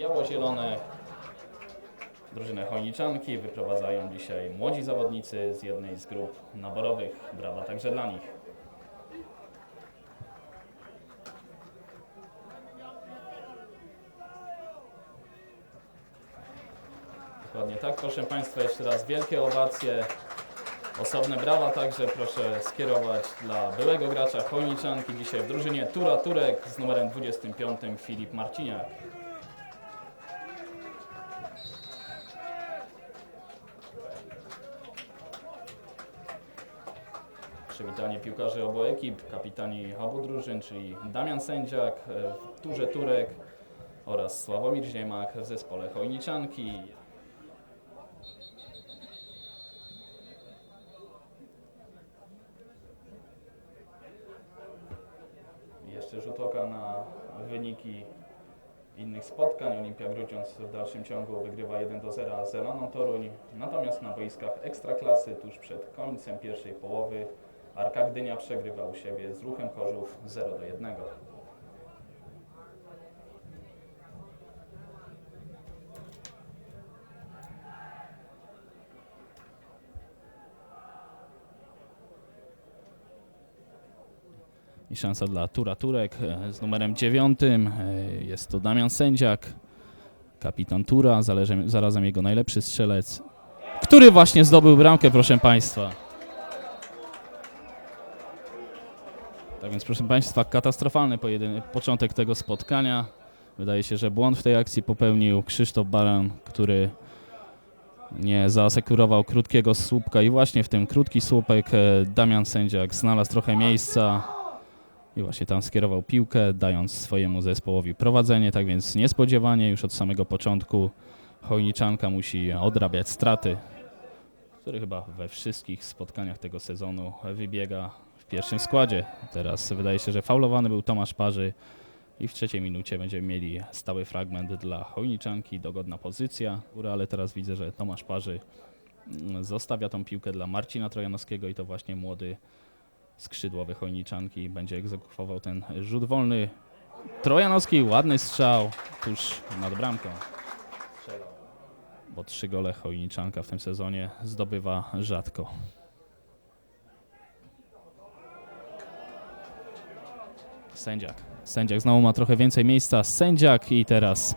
Biało-zielone drużyny Chojniczanki wyprowadzają dzisiaj młodzi zawodnicy z jednej z grup naborowych. Brawa także dla nich. Dokładnie tak, proszę Państwa, jeszcze raz wielkie owacje. Osobne brawa także proszę skierować dla byłego gracza Chojniczanki dzisiaj w drużynie Tura Turek z numerem 25 Filip Marciniak. Przywitanie piłkarzy obu ekip, kapitani obu drużyn, czyli Damian Sędziak e, w Turze Turek oraz Sławomir Ziemak w zespole Chojniczanki. Jeszcze rzut oka na wyniki innych spotkań. Olimpia Grudziądz w dalszym ciągu wygrywa 1 do 0 z Zeloną Toruń. Natomiast na boiskach Ekstraklasy tuż przed końcem pierwszej połowy Arka Gdynia przegrywa u siebie z Ruchem Chorzów 0 do 1. I szansa dla Tura Turek e, z numerem 9. E, Jest to Damian Sędziak, kapitan Tura, zarazem jego najlepszy strzelec, który właśnie zdobył bramkę, proszę Państwa. Tak więc, proszę Państwa, katastrofalny początek tego spotkania. Wydaje się, że błąd w tej akcji popełnił Krzysztof Baran, który nie zaasekurował krótkiego słupka i właśnie w tym krótki słupek e, Damian Sędziak znalazł trochę miejsca i właśnie tam skierował piłkę, dając swojemu zespołowi prowadzenie. Tak więc niespodziewanie już od samego początku Chojniczanka musi odrabiać straty, który chyba we wszystkich spotkaniach tego sezonu wybiega pierwszym składzie. Teraz wydaje się, że faulowany był Tomasz Parzy i w trzeciej minucie będziemy mieli stały fragment dla Chojniczanki, dogodna pozycja, ale teraz widzę, że Tomasz Parzy mm, zostawia tą piłkę dla Marcina Trojanowskiego i to właśnie młody skrzydłowy Chojniczanki będzie egzekwował ten rzut wolny. Trojanowski, ładny strzał tuż nad bramką. Bo trzy gole Chojniczanka w tym sezonie zdobywa rzadko. Sędziak. Sędziak znowu ma trochę więcej miejsca. Sędziak i teraz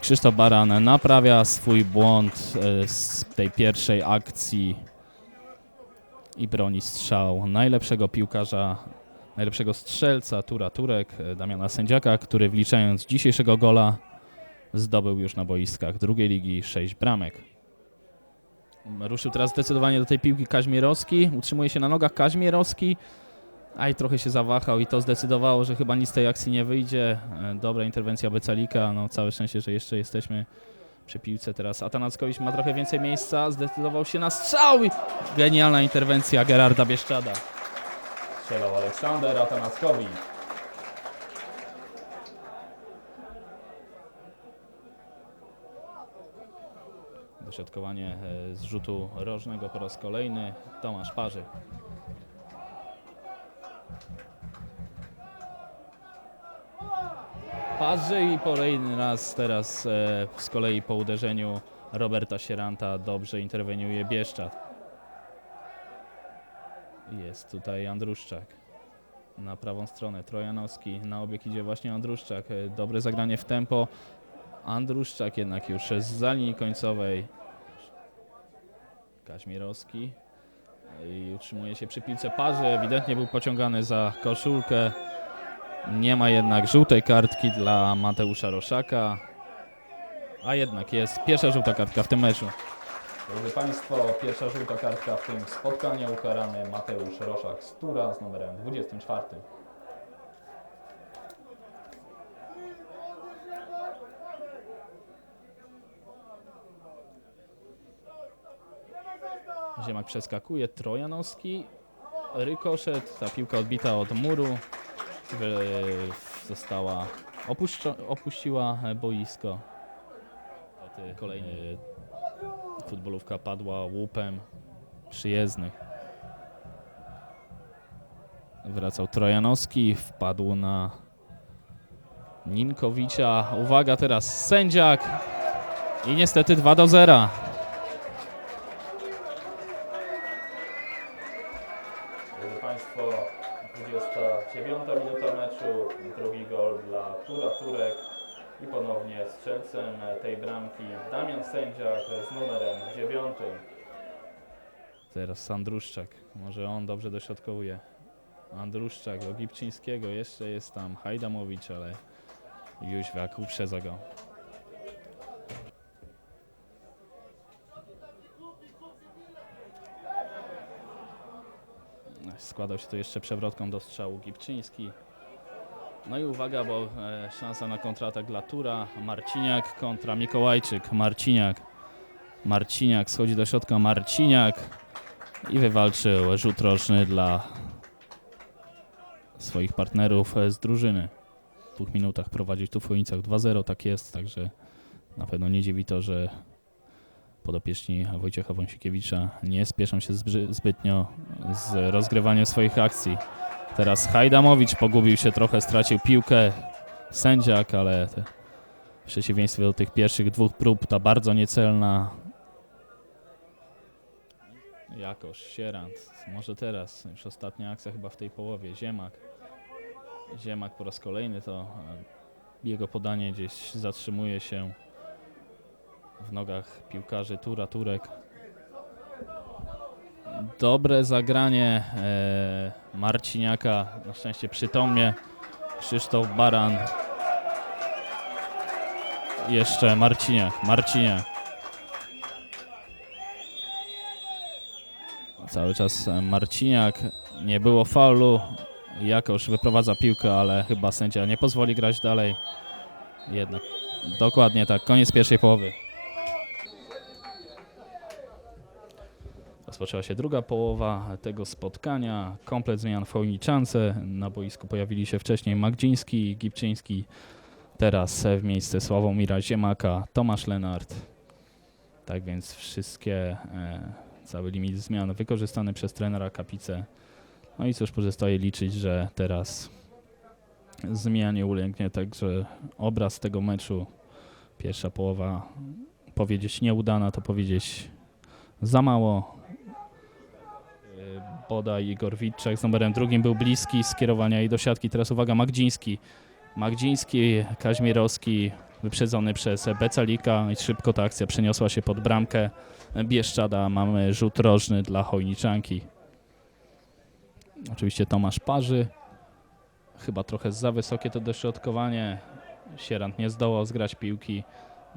Krzysztof Baran naprawia swój błąd e, z tej pierwszej akcji i broni strzał najlepszego piłkarza, najlepszego strzelca Tura Turek, e, Damiana Sędziaka, który wliczając dzisiejszego gola zdobył już na boiskach drugiej ligi 6 bramek. Ruszył teraz zdecydowanie do tej piłki Kaźmierowski, utrzymuje się na nogach Kaźmierowski, a i trochę się zawahał i to zdecydowało, że chyba nic z tej akcji nie wyjdzie. E, Dobra interwencja Becalika, no całe szczęście, że jeszcze jesteśmy przy piłce teraz. Atanackowicz ma trochę więcej miejsca, zdecydował się na strzał i genialna interwencja Gerarda Bieszczada. Strzelał Aleksander Atanackowicz. Dośrodkowanie e, z rzutu rożnego po raz kolejny Tomasz Parzy. Parzy i kolejny raz teraz e, z kolei po uderzeniu Roberta Sieranta dobrze interweniuje Bieszczad. Jest tutaj Andruszczak na prawą stronę, Trojanowski, na obieg idzie właśnie Andruszczak, E, dobre zagranie w tempo, Andruszczak jednak już z linii końcowej, Kaźmierowski i utrzymuje się przy piłce. Parzy, ewidentnie był pociągany za koszulkę, nie ma jednak żółtej kartki dla Mateusza Roszaka. A jednak jest pierwsza żółta kartka w tym meczu. Drodzy Państwo, pierwsza żółta kartka w tym spotkaniu ukarany Mateusz Roszak z Tura z numerem 24. Ziemak przeskakuje, Trojanowski, rykoszet, ta piłka odbita od muru, została opuszczo- opuściła e, boisko. Kolejny futbolówka padła łupem przyjezdnych. Wracał Trojanowski, wpadł na Ninkowicza. Uwaga teraz, sędziak. I niestety 2 do 0. Tura Turek i ponownie strzelcem tej bramki Damian Sędziak z numerem 9. Teraz Sandruszczak, może on dobrze dośrodkowuje. Andruszczak do Gipczyńskiego, jeszcze jest tam Hajdamowicz, ale Jóźwiak uprzedza go. Składał się tu jeszcze przewrotką do strzału Gipczyński. No i uwaga, bo e, szansa na kontratak dla Tura. Marciniak kontra Mikołajczyk. Marciniak. Marciniak schodzi do środka. Marciniak i wywalczył rzut roczny dla swoich partnerów e, z drużyny. W dwóch minutach prowadzić tu w Chojnicach 2-0, tak jest, także na pewno nie dziwi to, że podopieczni Wojciecha Wąsikiewicza nie spieszą się zbytnio z rozgrywaniem swoich akcji. Teraz Hajdamowicz pogubił się trochę, stracił piłkę. Sędziak, ale w przeciwieństwie do tych pierwszych dwóch prób, ta bardzo niecelna. Jakoś, Sierant, może teraz, już ostatnia akcja chyba w tej połowie, Ziemak. Ziemak po raz kolejny to e, jego podanie gdzieś zatrzymuje się w nogach piłkarzy Tura Turek. Dobre zagranie e, Marciniaka, na szczęście przytomnie. Krzysztof Baran. Jeszcze Marciniak, Marciniak. Cały czas Marciniak. Nie było faulu. Jakoś wyprowadza piłkę, ale chyba sędzia nie pozwoli grać dalej. Jednak. Dokładnie tak. Koniec pierwszej połowy. Rozpoczęła się druga połowa tego spotkania. Komplet zmian w Chojniczance. Na boisku pojawili się wcześniej Magdziński i Gipczyński. Teraz w miejsce Sławomira Ziemaka Tomasz Lenart. Tak więc wszystkie, e, cały limit zmian wykorzystany przez trenera Kapicę. No i cóż, pozostaje liczyć, że teraz zmianie ulegnie także obraz tego meczu. Pierwsza połowa powiedzieć nieudana, to powiedzieć za mało. Y, Boda Igor Witczak z numerem drugim był bliski skierowania jej do siatki. Teraz uwaga, Magdziński. Magdziński, Kaźmierowski wyprzedzony przez Becalika i szybko ta akcja przeniosła się pod bramkę Bieszczada. Mamy rzut rożny dla Chojniczanki. Oczywiście Tomasz Parzy. Chyba trochę za wysokie to dośrodkowanie. Sierant nie zdołał zgrać piłki.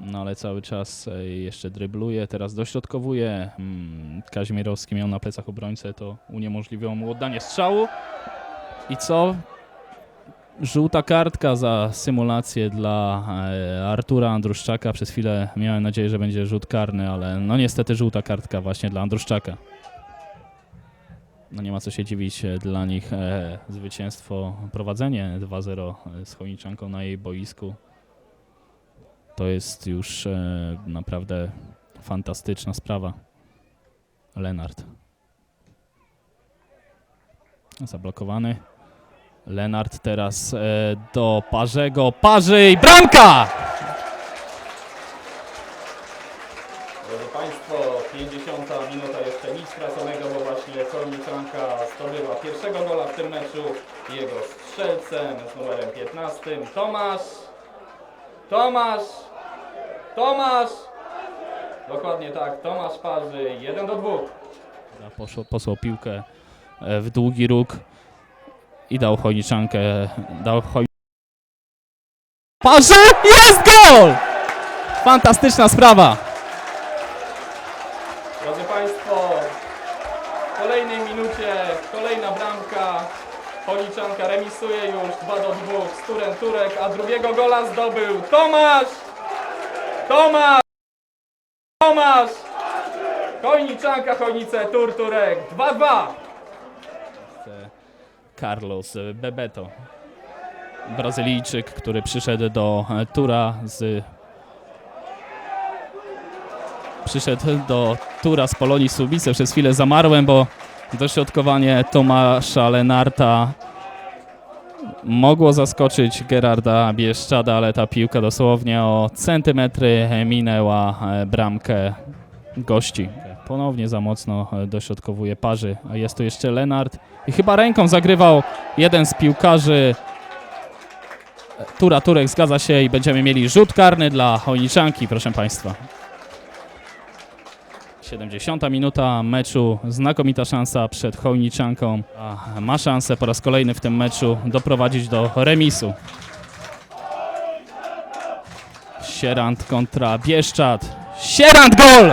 No ale cały czas jeszcze drybluje, teraz dośrodkowuje. Mm, Kazimierowski miał na plecach obrońcę, to uniemożliwiło mu oddanie strzału. I co? Żółta kartka za symulację dla e, Artura Andruszczaka. Przez chwilę miałem nadzieję, że będzie rzut karny, ale no niestety żółta kartka właśnie dla Andruszczaka. No nie ma co się dziwić e, dla nich e, zwycięstwo, prowadzenie 2-0 z Chojniczanką na jej boisku. To jest już e, naprawdę fantastyczna sprawa. Lenart. Zablokowany. Lenart teraz e, do Parzego. Parzy i bramka! Drodzy Państwo, 50 minuta jeszcze nic straconego, bo właśnie Korniczanka zdobywa pierwszego gola w tym meczu. Jego strzelcem z numerem 15 Tomasz. Tomasz! Tomasz! Dokładnie tak, Tomasz Parzy, 1 do 2. Poszło, posłał piłkę e, w długi róg i dał Chojniczankę, dał Choj... Parzy! Jest gol! Fantastyczna sprawa! Drodzy Państwo, w kolejnej minucie kolejna bramka. Chojniczanka remisuje już 2 do 2 z Turem Turek, a drugiego gola zdobył Tomasz! Tomasz! Tomasz! Chojniczanka, Chojnice, Tur Turek 2-2! Carlos Bebeto. Brazylijczyk, który przyszedł do e, Tura z przyszedł do Tura z Polonii Subice. Przez chwilę zamarłem, bo dośrodkowanie Tomasza Lenarta mogło zaskoczyć Gerarda Bieszczada, ale ta piłka dosłownie o centymetry minęła e, bramkę gości. Ponownie za mocno e, dośrodkowuje parzy, a jest tu jeszcze Lenart i chyba ręką zagrywał jeden z piłkarzy. E, Tura Turek zgadza się i będziemy mieli rzut karny dla Chojniczanki, proszę Państwa. 70 minuta meczu, znakomita szansa przed Chojniczanką. Ma szansę po raz kolejny w tym meczu doprowadzić do remisu. Sierant kontra Bieszczad. Sierant gol!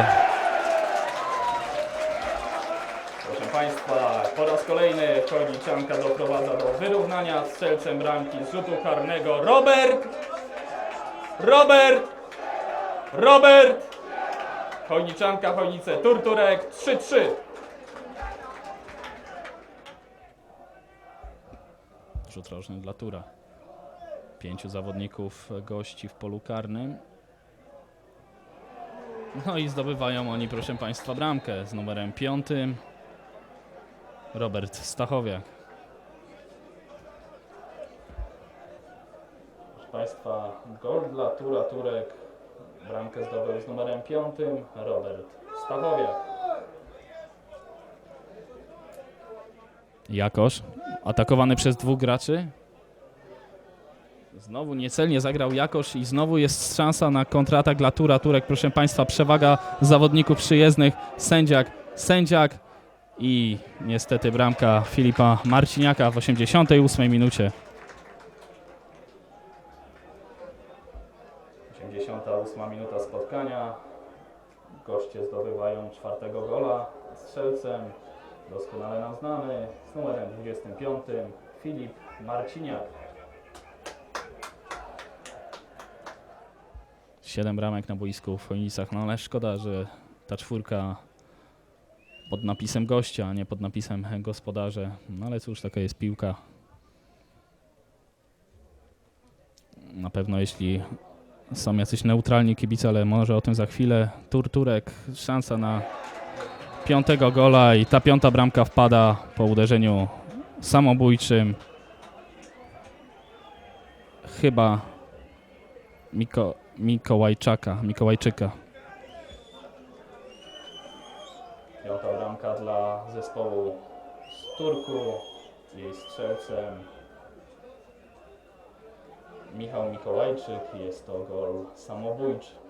Proszę Państwa, po raz kolejny Chojniczanka doprowadza do wyrównania strzelcem bramki z rzutu karnego. Robert! Robert! Robert! Chojniczanka, Chojnice, Turturek 3-3. Rzut rożny dla Tura. Pięciu zawodników gości w polu karnym. No i zdobywają oni, proszę Państwa, bramkę z numerem piątym. Robert Stachowiak. Proszę Państwa, gol dla Tura Turek. Bramkę zdobył z numerem piątym Robert Stachowiak. Jakosz, atakowany przez dwóch graczy. Znowu niecelnie zagrał Jakosz i znowu jest szansa na kontratak dla Tura Turek. Proszę Państwa, przewaga zawodników przyjezdnych. Sędziak, sędziak i niestety bramka Filipa Marciniaka w 88 minucie. 88 minuta spotkania. Goście zdobywają czwartego gola. Strzelcem doskonale nam znany z numerem 25 Filip Marciniak. Siedem bramek na boisku w Chojnicach, no ale szkoda, że ta czwórka pod napisem gościa, a nie pod napisem gospodarze. No ale cóż, taka jest piłka. Na pewno jeśli są jacyś neutralni kibice, ale może o tym za chwilę. Turturek, szansa na piątego gola i ta piąta bramka wpada po uderzeniu samobójczym. Chyba Miko, Mikołajczaka, Mikołajczyka. Piąta bramka dla zespołu z Turku. Jej strzelcem Michał Mikołajczyk. Jest to gol samobójczy.